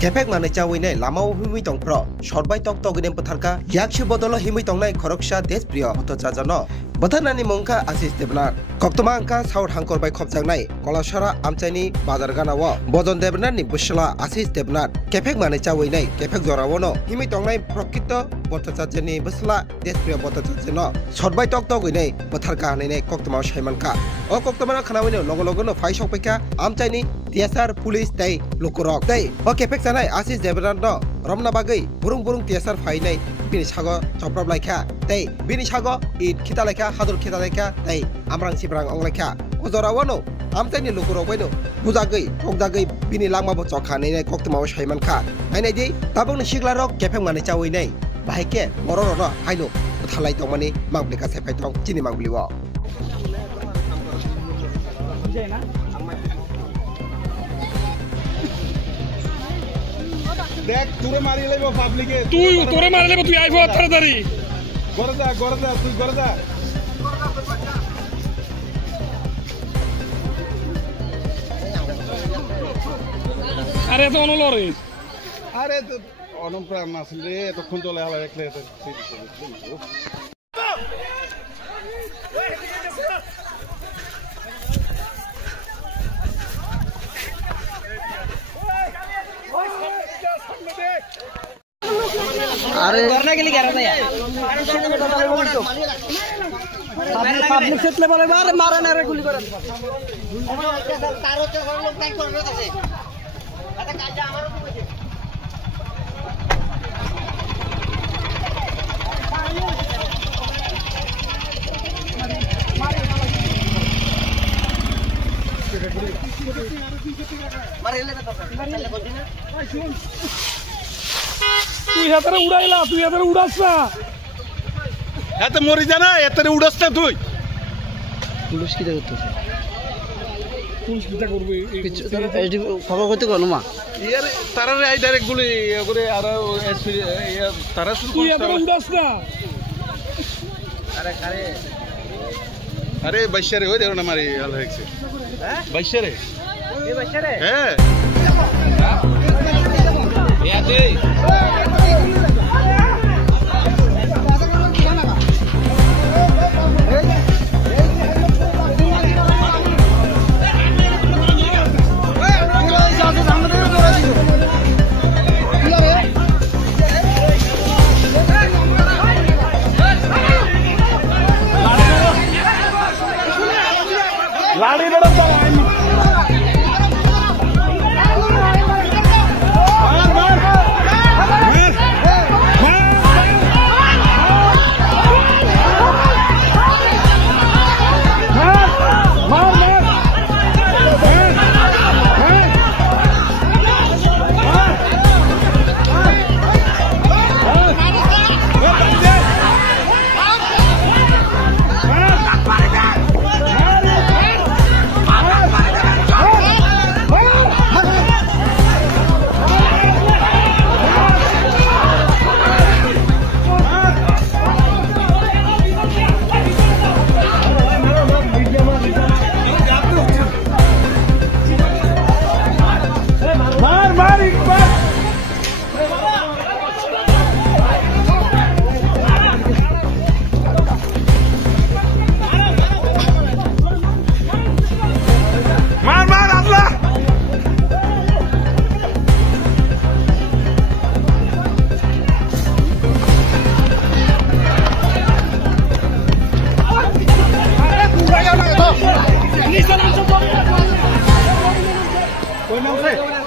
Kepek mana cawinai lamau himui tongpro shortbai tok toginem patharka yakshi bodolo himui tongnai khoroksha despriyo otocajano Batanani mongka asis debnar koktoma angka saur hangkor bai khopjangnai kolashara amchaini bazar ganawo bojon debnarni busla asis debnar kepek mana cawinai kepek jorawono himui tongnai prokito botachajani busla despriyo botachajano shortbai tok toginai patharka hanai koktoma saimanka o koktoma khanawino logo logo no phai sokpeka amchaini tiasar police tai lokorok tai o kepek sanai asis debnar no romna bagai burung tiasar phainai bini sago choprab laikha tai bini sago it khita laikha hadur khita laikha tai amrang sibrang ong laikha o jorawano amchaini lokorok baino bujagai tokdagai bini langma bo chokhanai nai koktoma saimanka ainai dei tabongni siglarok kepek mane chawi nai bahike bororo no haino thalai tongmani manglika sepai tong chini mangliwo দেখ তোরে মারি লাইব পাবলিকে তোরে মারি লাইব তুই আইবো তাড়াতাড়ি গরদা তুই গরদা আরে তো অনল রে আরে তো অনপ্রাণ আসলে এতক্ষণ চলে হালা রাখলে এত अरे करने के लिए कह रहा था यार पब्लिक सेटले बोले मारे मारा ना रे गुली करे तारो तो घर लोग टाइम कर रहे थे आता काजा हमारो तो बचे मारे ले तो তুই হাতে উড়াইলা তুই হাতে উড়াস না এত মরি যা না এত উড়াস না তুই পুলিশ কি করতেছে পুলিশ কি করবে এডি খবর করতে কোন মা ইয়ার তারা রে আই ডাইরেক্ট গুলি করে আর তারা শুরু তুই হাতে উড়াস না আরে বাইশারে ওই দেখো না মারি হাল হয়েছে হ্যাঁ বাইশারে এই বাচ্চারে হ্যাঁ ইয়াতে লাড়ি লড়া Bueno,